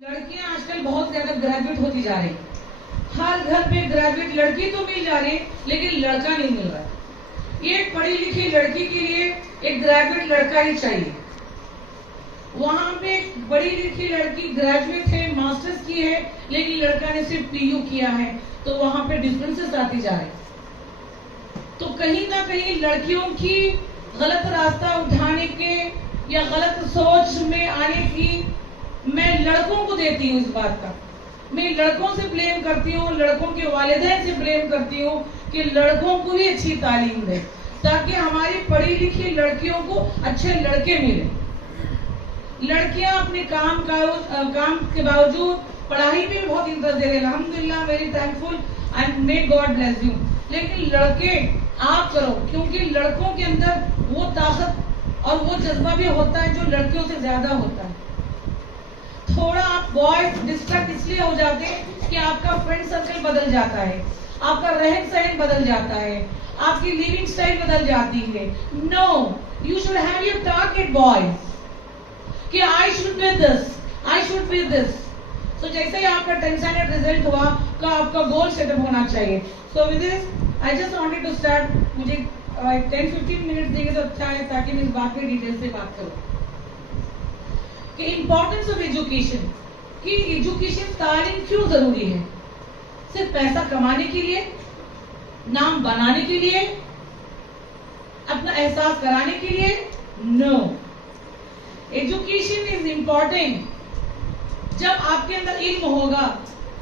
लड़कियां आजकल बहुत ज्यादा ग्रेजुएट होती जा रही, हर घर पे ग्रेजुएट लड़की तो मिल जा रही लेकिन लड़का नहीं मिल रहा। ये पढ़ी लिखी लड़की के लिए एक ग्रेजुएट लड़का ही चाहिए। वहां पे एक बड़ी लिखी लड़की ग्रेजुएट है, मास्टर्स की है, लेकिन लड़का ने सिर्फ पीयू किया है, तो वहां पे डिफरेंसेस आती जा रहे। तो कहीं ना कहीं लड़कियों की गलत रास्ता उठाने के या गलत सोच में आने की मैं लड़कों को देती हूँ। इस बात का मैं लड़कों से ब्लेम करती हूँ, लड़कों के वालिदैन से ब्लेम करती हूँ कि लड़कों को भी अच्छी तालीम दे ताकि हमारी पढ़ी लिखी लड़कियों को अच्छे लड़के मिले। लड़कियां अपने काम के बावजूद पढ़ाई में भी बहुत इंटरेस्ट दे रहे हैं, अल्हम्दुलिल्लाह, very thankful and may God bless you. लेकिन लड़के आप करो, क्योंकि लड़कों के अंदर वो ताकत और वो जज्बा भी होता है जो लड़कियों से ज्यादा होता है। थोड़ा आप बॉयज डिस्ट्रैक्ट इसलिए हो जाते हैं कि आपका फ्रेंड सर्कल बदल जाता है, आपका रहन सहन बदल जाता है, आपकी लिविंग स्टाइल बदल जाती है। No, you should have your target boys कि I should be this, I should be this. So जैसे ही आपका 10th स्टैंडर्ड रिजल्ट हुआ तो आपका गोल सेटअप होना चाहिए। So with this I just wanted to start. मुझे 10-15 मिनट देंगे तो अच्छा है ताकि मैं इस बात पे डिटेल से बात करूं कि इंपॉर्टेंस ऑफ एजुकेशन, कि एजुकेशन तालीम क्यों जरूरी है। सिर्फ पैसा कमाने के लिए, नाम बनाने के लिए, अपना एहसास कराने के लिए? नो, एजुकेशन इज इंपॉर्टेंट जब आपके अंदर इल्म होगा,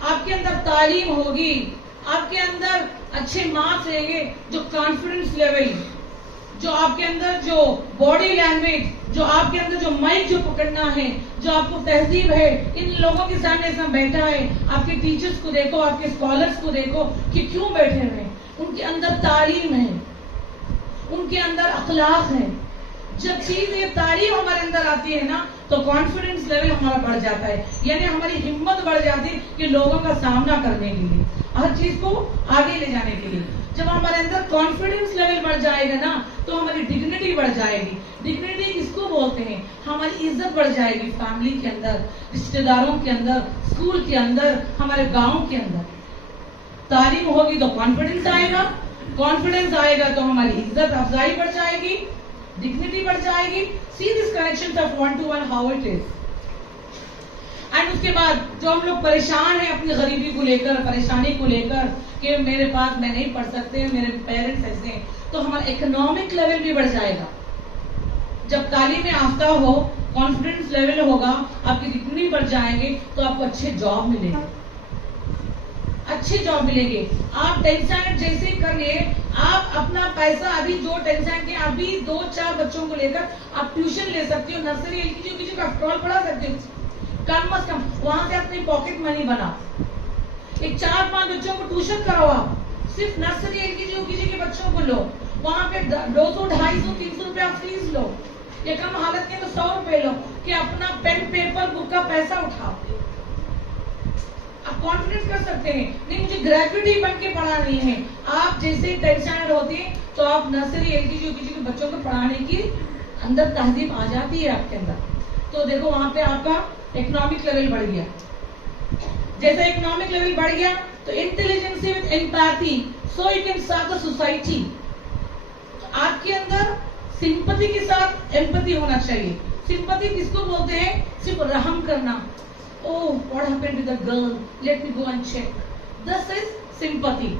आपके अंदर तालीम होगी, आपके अंदर अच्छे मार्क्स रहेंगे, जो कॉन्फिडेंस लेवल, जो आपके अंदर जो बॉडी लैंग्वेज, जो आपके अंदर जो माइक जो पकड़ना है, जो आपको तहजीब है। इन लोगों के सामने इसमें बैठा है, आपके टीचर्स को देखो, आपके स्कॉलर्स को देखो कि क्यों बैठे हुए हैं। उनके अंदर तालीम है, उनके अंदर अखलाक है। जब चीज ये तालीम हमारे अंदर आती है ना तो कॉन्फिडेंस लेवल हमारा बढ़ जाता है, यानी हमारी हिम्मत बढ़ जाती है कि लोगों का सामना करने के लिए, हर चीज को आगे ले जाने के लिए। जब हमारे अंदर कॉन्फिडेंस लेवल बढ़ जाएगा ना तो हमारी डिग्निटी बढ़ जाएगी। डिग्निटी किसको बोलते हैं? हमारी इज्जत बढ़ जाएगी फैमिली के अंदर, रिश्तेदारों के अंदर, स्कूल के अंदर, हमारे गांव के अंदर। तालीम होगी तो कॉन्फिडेंस आएगा, कॉन्फिडेंस आएगा तो हमारी इज्जत अफजाई बढ़ जाएगी, डिग्निटी बढ़ जाएगी। See this connection of 1 to 1 how it is. And उसके बाद जो हम लोग परेशान हैं अपनी गरीबी को लेकर, परेशानी को लेकर कि मेरे पास मैं नहीं पढ़ सकते, मेरे पेरेंट्स ऐसे हैं, तो हमारा इकोनॉमिक लेवल भी बढ़ जाएगा। जब तालीम याफ्ता हो, कॉन्फिडेंस लेवल होगा, आपकी डिग्री बढ़ जाएंगे तो आपको अच्छे जॉब मिलेंगे, अच्छे जॉब मिलेंगे। आप 10th स्टैंडर्ड जैसे कर लिए, आप अपना पैसा अभी जो 10th स्टैंडर्ड के अभी 2-4 बच्चों को लेकर आप ट्यूशन ले सकते हो, नर्सरी एलकेजी यूकेजी का स्टॉल पढ़ा सकते हो, कम से कम वहां से अपनी पॉकेट मनी बना। एक 4-5 बच्चों को ट्यूशन कराओ, आप सिर्फ नर्सरी एलकेजी यूकेजी के बच्चों को लो, वहां पे 200, 250, 300 रुपया फीस लो, या कम हालत के तो 100 रुपए लो कि अपना पेन पेपर बुक का पैसा उठाओ। आप कॉन्फिडेंस कर सकते हैं, नहीं मुझे ग्रेजुएट ही बन के पढ़ानी है। आप जैसे 10th स्टैंडर्ड होती है तो आप नर्सरी एलकेजी यूकेजी के बच्चों को पढ़ाने की अंदर तहजीब आ जाती है आपके अंदर। तो देखो वहां पे आपका इकोनॉमिक लेवल बढ़ गया। जैसे इकोनॉमिक लेवल बढ़ गया तो intelligence with empathy, so you can serve the society. आपके अंदर सिंपैथी के साथ एम्पैथी होना चाहिए। सिंपैथी किसको बोलते हैं? सिर्फ रहम करना। Oh, what happened with the girl? Let me go and check. This is sympathy.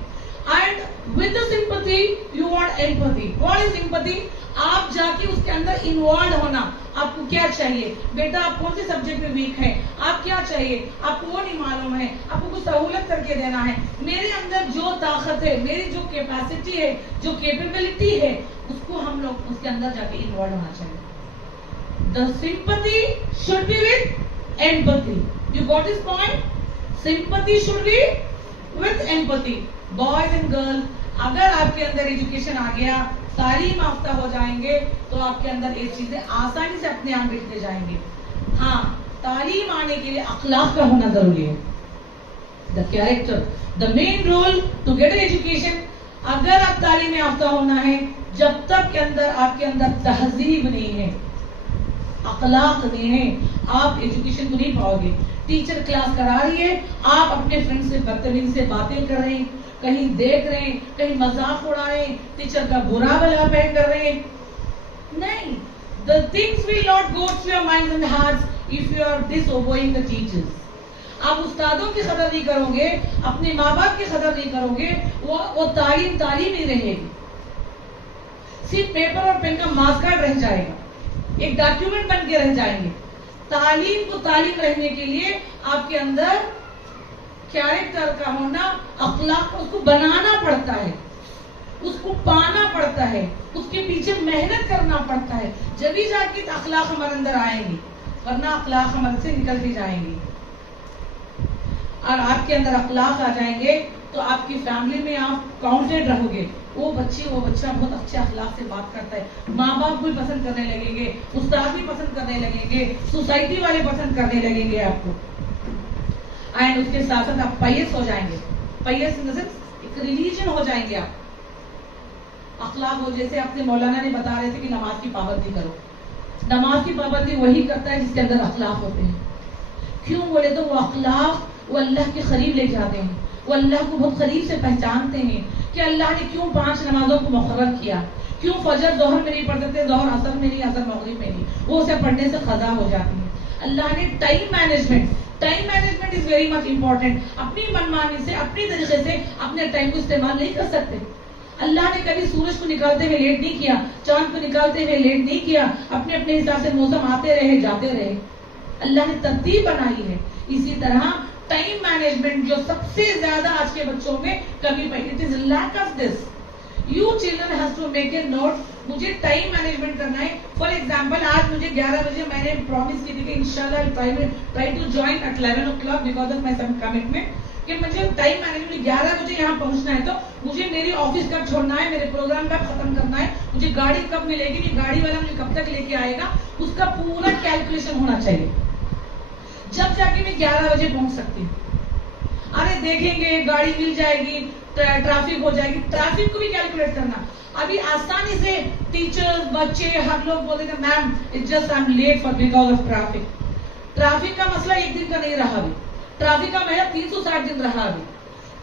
And with the sympathy, you want empathy. What is empathy? आप जाके उसके अंदर इन्वॉल्व होना। आपको क्या चाहिए? बेटा आप कौन से सब्जेक्ट में वीक हैं? आप क्या चाहिए? आपको वो नहीं मालूम है, आपको कुछ सहूलत करके देना है। मेरे अंदर जो ताकत है, मेरी जो कैपेसिटी है, जो कैपेबिलिटी है, उसको हम लोग उसके अंदर जाके इन्वॉल्व होना चाहिए। The sympathy should be with empathy. You got this point? Sympathy should be with empathy. Boys and girls, अगर आपके अंदर एजुकेशन आ गया, तालीम याफ्ता हो जाएंगे तो आपके अंदर ये चीजें आसानी से अपने आप बिखरते जाएंगे। हाँ, तालीम आने के लिए अखलाक का होना जरूरी है। The character, the main role to get education. अगर आप तालीम याफ्ता होना है, जब तक के अंदर आपके अंदर तहजीब नहीं है, अखलाक नहीं है, आप एजुकेशन को नहीं पाओगे। टीचर क्लास करा रही है, आप अपने फ्रेंड से बदतमीजी से बातें कर रहे हैं, कहीं देख रहे हैं, कहीं मजाक उड़ा रहे हैं, टीचर का बुरा भला बैठ कर रहे हैं। नहीं, the things will not go through your minds and hearts if you are disobeying the teachers. आप उस्तादों की कदर नहीं करोगे, अपने माँ बाप की कदर नहीं करोगे, वो तालीम नहीं रहेगी, सिर्फ पेपर और पेन का मार्क्स कार्ड रह जाएगा, एक डॉक्यूमेंट बन के रह जाएंगे। तालीम को तालीम रहने के लिए आपके अंदर कैरेक्टर का होना, अखलाक को उसको बनाना पड़ता है, उसको पाना पड़ता है, उसके पीछे मेहनत करना पड़ता है, जब ही जाके अखलाक हमारे अंदर आएंगी, वरना अखलाक हमारे से निकलती जाएंगी। और आपके अंदर अखलाक आ जाएंगे तो आपकी फैमिली में आप काउंटेड रहोगे। वो बच्चा बहुत अच्छे अखलाक से बात करता है, माँ बाप भी पसंद करने लगेंगे, उस्ताद भी पसंद करने लगेंगे, सोसाइटी वाले पसंद करने लगेंगे आपको। एंड उसके साथ साथ आप पायस हो जाएंगे। पायस इन द सेंस एक रिलीजन हो जाएंगे आप। अखलाक हो, जैसे अपने मौलाना ने बता रहे थे कि नमाज की पाबंदी करो। नमाज की पाबंदी वही करता है जिसके अंदर अखलाक होते हैं। क्यों बोले तो वो अखलाक वो अल्लाह के करीब ले जाते हैं, वो अल्लाह को बहुत करीब से पहचानते हैं कि अल्लाह ने क्यों 5 नमाजों को मुकर्रर किया, क्यों फजर जोहर में नहीं पढ़ते थे, जोहर असर में नहीं, असर मगरिब में नहीं, वो उसे पढ़ने से खजा हो जाती है। अल्लाह ने time management is very much important. अपनी मनमानी से, अपनी तरीके से अपने टाइम को इस्तेमाल नहीं कर सकते। अल्लाह ने कभी सूरज को निकालते हुए लेट नहीं किया, चांद को निकालते हुए लेट नहीं किया, अपने अपने हिसाब से मौसम आते रहे जाते रहे। अल्लाह ने तरतीब बनाई है। इसी तरह टाइम मैनेजमेंट जो सबसे ज्यादा आज के बच्चों में कमी पड़ी, it is lack of this. You children have to make a note, मुझे टाइम मैनेजमेंट करना है। फॉर एग्जांपल आज मुझे 11 बजे मैंने प्रॉमिस की थी कि इंशाल्लाह try to join at 11 o'clock because of my some commitment, कि मुझे टाइम मैनेजमेंट 11 बजे यहाँ पहुंचना है, तो मुझे मेरी ऑफिस कब छोड़ना है, मेरे प्रोग्राम कब खत्म करना है, मुझे गाड़ी कब मिलेगी, ये गाड़ी वाला मुझे कब तक लेके आएगा, उसका पूरा कैलकुलेशन होना चाहिए, जब जाके मैं 11 बजे पहुंच सकती हूँ। अरे देखेंगे गाड़ी मिल जाएगी, ट्रैफिक हो जाएगी, ट्रैफिक को भी कैलकुलेट करना। अभी आसानी से टीचर्स, बच्चे, हर लोग बोलते हैं ma'am it's just I am late for because of traffic. Traffic का मसला एक दिन का नहीं रहा अभी, ट्रैफिक का महीना 360 दिन रहा अभी।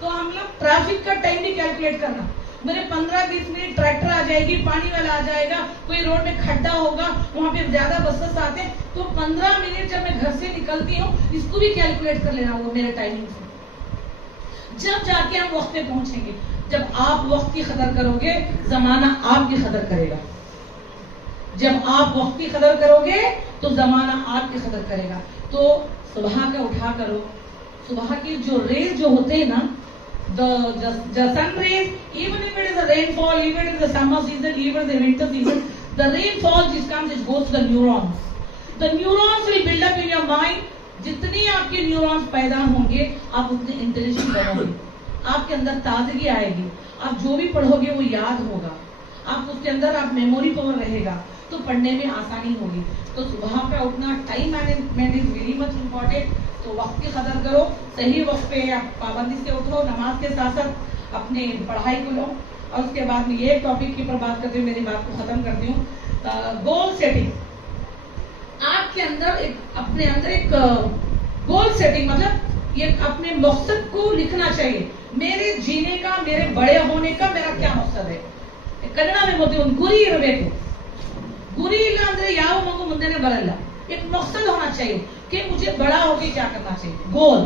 तो हम लोग ट्रैफिक का टाइम भी कैलकुलेट करना। मेरे 15-20 मिनट ट्रैक्टर आ जाएगी, पानी वाला आ जाएगा, कोई रोड में खड्डा होगा, वहां पे ज्यादा बसेस आते हैं, तो 15 मिनट जब मैं घर से निकलती हूँ इसको भी कैलकुलेट कर लेना वो मेरे टाइमिंग से, जब जाके हम वक्त पे पहुंचेंगे। जब आप वक्त की कदर करोगे जमाना आपकी कदर करेगा, जब आप वक्त की कदर करोगे तो जमाना आपकी कदर करेगा। तो सुबह का उठा करो, सुबह की जो रेज जो होते हैं ना, the sun rays, even if it is a rainfall, even if it is the summer season, even the winter season, the rainfall just comes, it goes to the neurons. The neurons will build up in your mind. जितनी आपके neurons पैदा होंगे आप उतने intelligent बनोगे, आपके अंदर ताजगी आएगी, आप जो भी पढ़ोगे वो याद होगा, आप उसके अंदर आप मेमोरी पावर रहेगा, तो पढ़ने में आसानी होगी। तो सुबह का उठना, time management is very much important. तो वक्त की कदर करो, सही वक्त पे आप पाबंदी से उठो, नमाज के साथ साथ अपने पढ़ाई को लो। और उसके बाद में ये टॉपिक के ऊपर बात करते हुए मेरी बात को खत्म करती हूँ। गोल सेटिंग, आपके अंदर एक, अपने अंदर एक गोल सेटिंग, मतलब ये अपने मकसद को लिखना चाहिए। मेरे जीने का, मेरे बड़े होने का मेरा क्या मकसद है। कन्नड़ में बोलते हैं गुरी इरबेकु, गुरी ಇಲ್ಲ ಅಂದ್ರೆ ಯಾವ ಮಗು ಮುಂದೆನೇ ಬರಲ್ಲ। एक मकसद होना चाहिए कि मुझे बड़ा होकर क्या करना चाहिए। Goal,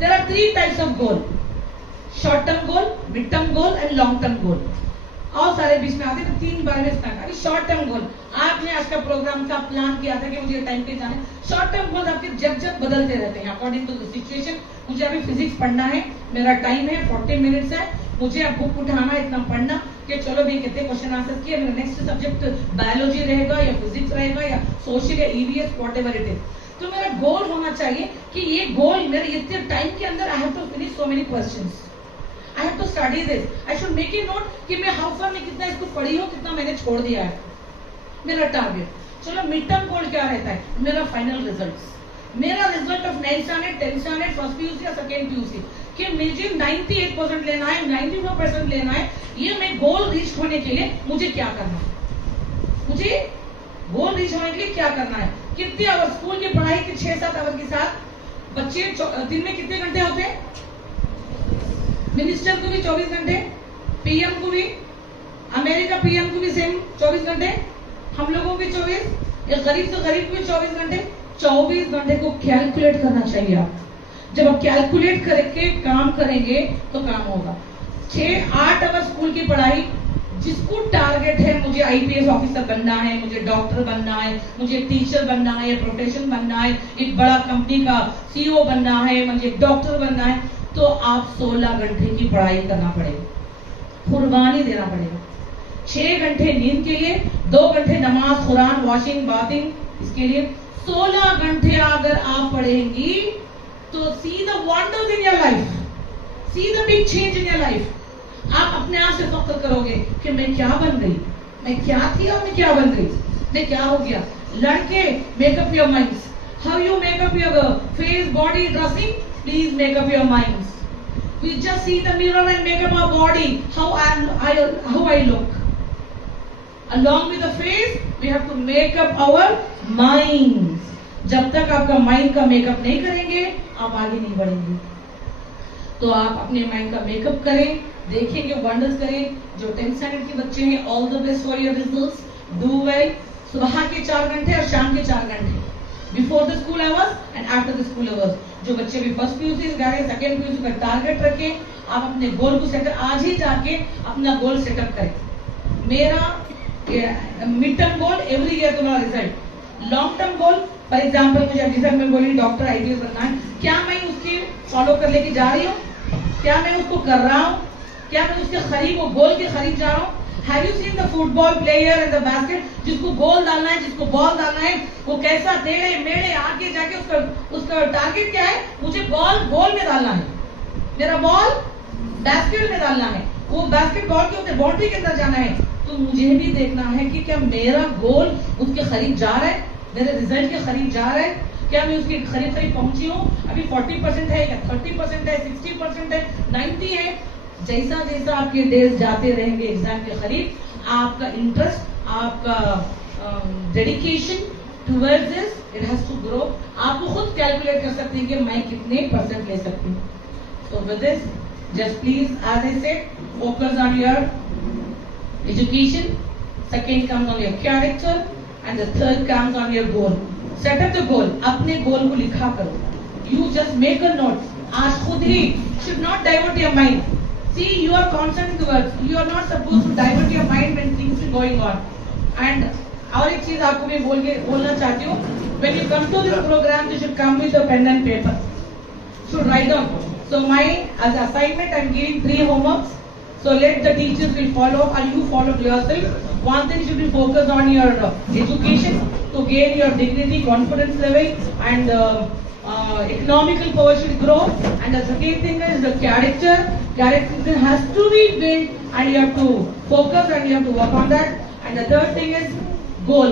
there are 3 types of goal, short term goal, mid term goal and long term goal. और सारे बीच में आते तो 3 बार में स्टार्ट। अभी शॉर्ट टर्म गोल, आपने आज का प्रोग्राम का प्लान किया था कि मुझे टाइम पे जाना है। शॉर्ट टर्म गोल आपके जब जब बदलते रहते हैं अकॉर्डिंग टू द सिचुएशन। मुझे अभी फिजिक्स पढ़ना है, मेरा टाइम है 40 मिनट्स है, मुझे अब बुक उठाना इतना पढ़ना कि चलो भी कितने क्वेश्चन आंसर किए, मेरा नेक्स्ट सब्जेक्ट बायोलॉजी रहेगा या फिजिक्स रहेगा या सोशल या ईवीएस व्हाटएवर इट इज। तो मेरा गोल होना चाहिए कि ये गोल मेरे इतने टाइम के अंदर I have to finish so many questions, I have to study this, I should make a note कि मैं हाउ फार में कितना इसको पढ़ी हूँ, कितना मैंने छोड़ दिया है, मेरा टारगेट। चलो मिड टर्म गोल क्या रहता है, मेरा फाइनल रिजल्ट, मेरा result of 9th standard, 10th standard, first PUC या सेकेंड पीयूसी कि मुझे 98% लेना है, 94% लेना है। ये मैं गोल रीच होने के लिए मुझे क्या करना है, मुझे गोल रीच होने के लिए क्या करना है, कितने आवर स्कूल की पढ़ाई के 6-7 आवर के साथ बच्चे दिन में कितने घंटे होते हैं? मिनिस्टर को भी 24 घंटे, पीएम को भी, अमेरिका पीएम को भी सेम 24 घंटे, हम लोगों को भी 24, एक गरीब से गरीब को भी 24 घंटे। 24 घंटे को कैलकुलेट करना चाहिए आप। जब आप कैलकुलेट करके काम करेंगे तो काम होगा। 6-8 आवर स्कूल की पढ़ाई, जिसको टारगेट है मुझे आईपीएस ऑफिसर बनना है, मुझे डॉक्टर बनना है, मुझे टीचर बनना है, प्रोफेशन बनना है, एक बड़ा कंपनी का सीईओ बनना है, मुझे डॉक्टर बनना है, तो आप 16 घंटे की पढ़ाई करना पड़ेगा, कुर्बानी देना पड़ेगा। 6 घंटे नींद के लिए, 2 घंटे नमाज, कुरान, वॉशिंग, बाथिंग, इसके लिए 16 घंटे अगर आप पढ़ेंगी तो see the wonders in your life, see the big change in your life. आप अपने आप से फख्र करोगे कि मैं क्या बन गई, मैं क्या थी और मैं क्या बन गई, मैं क्या हो गया। लड़के, make up your minds, how you make up your face, body, dressing, please make up your minds. We just see the mirror and make up our body, how I look. Along with the face, we have to make up our minds. जब तक आपका mind का makeup नहीं करेंगे, आप आगे नहीं बढ़ेंगे। तो आप अपने माइंड का मेकअप करें, देखेंगे, वंडर्स करें। जो 10th स्टैंडर्ड के बच्चे हैं, all the best for your results, do well. सुबह के 4 घंटे और शाम के 4 घंटे, before the school hours and after the school hours. जो बच्चे भी फर्स्ट पीयूसी गा रहे हैं, सेकंड पीयूसी का टारगेट रखें। आप अपने गोल को सेट, आज ही जाके अपना गोल सेटअप करें। मेरा mid term goal every year तुम्हारा result, long term goal for example मुझे रिजल्ट में बोली डॉक्टर आईपीएस बनना है, क्या मैं उसकी फॉलो कर लेके जा रही हूँ, क्या मैं उसको कर रहा हूँ, क्या मैं उसके करीब, वो गोल के करीब जा रहा हूँ। Have you seen the football player in the basket? जिसको गोल डालना है, जिसको बॉल डालना है, वो कैसा टेढ़े मेढ़े आगे जाके उसका टारगेट क्या है, मुझे बॉल गोल में डालना है, मेरा बॉल बास्केट में डालना है, वो बास्केट बॉल के ऊपर बाउंड्री के अंदर जाना है। तो मुझे भी देखना है कि क्या मेरा गोल उसके करीब जा रहा है, मेरे रिजल्ट के करीब जा रहा है, क्या मैं उसके करीब पहुंची हूँ। अभी 40% है या 30% है, 60% है, 90 है। जैसा जैसा आपके डेज जाते रहेंगे एग्जाम के करीब, आपका इंटरेस्ट, आपका dedication towards this, it has to grow. आप खुद कैलकुलेट कर सकते हैं कि मैं कितने % ले सकती हूँ। So with this, just please, as I said, focus on your education, second comes on your character and the third comes on your goal. Set up the goal, अपने गोल को लिखा करो। You just make a note, आज खुद ही, should not divert your mind. See, you are constant towards. You are not supposed to divert your mind when things are going on. And और एक चीज आपको मैं बोलना चाहती हूँ, when you come to this program, you should come with a pen and paper. Should write down. So my as assignment, I'm giving 3 homeworks. So let the teachers will follow, and you follow yourself. One thing should be focused on your education to gain your dignity, confidence level, and economical power should grow. And the second thing is the character. Character has to be built, and you have to focus and you have to work on that. And the third thing is goal.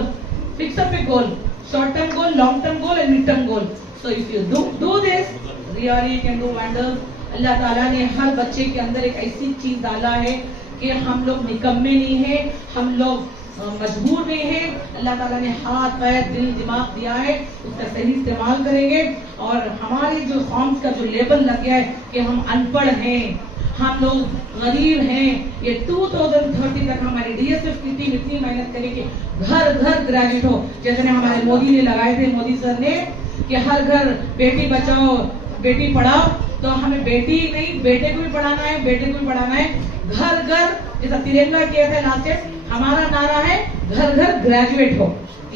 Fix up a goal, short term goal, long term goal and mid term goal. So if you do this, really you can do wonders. अल्लाह ताला ने हर बच्चे के अंदर एक ऐसी चीज डाला है कि हम लोग निकम्मे नहीं हैं, हम लोग मजबूर नहीं है। अल्लाह ताला ने हाथ, पैर, दिल, दिमाग दिया है, उसका सही इस्तेमाल करेंगे। और हमारी जो कौम का जो लेबल लग गया है कि हम अनपढ़ हैं, हम लोग गरीब हैं, ये 2030 तक हमारी डीएसएफ की टीम इतनी मेहनत करे कि घर घर ग्रेजुएट हो। जैसे हमारे मोदी ने लगाए थे, मोदी सर ने, कि हर घर बेटी बचाओ बेटी पढ़ाओ। तो हमें बेटी नहीं, बेटे को भी पढ़ाना है, बेटे को भी पढ़ाना है। घर घर, जैसा तिरंगा किया था लास्ट ईयर, हमारा नारा है घर घर ग्रेजुएट हो।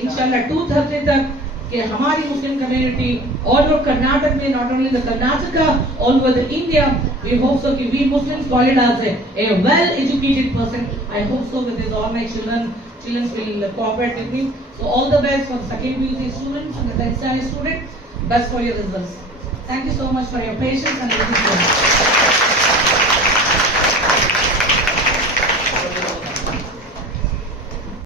इंशाल्लाह 2030 तक कि हमारी Muslim community all over Karnataka में, not only the Karnataka, all over the India, we hope so कि we Muslims call it as a well educated person. I hope so with all my children will cooperate with me. So all the best for the second PUC students and the 10th standard students. Best for your results. Thank you so much for your patience and listening.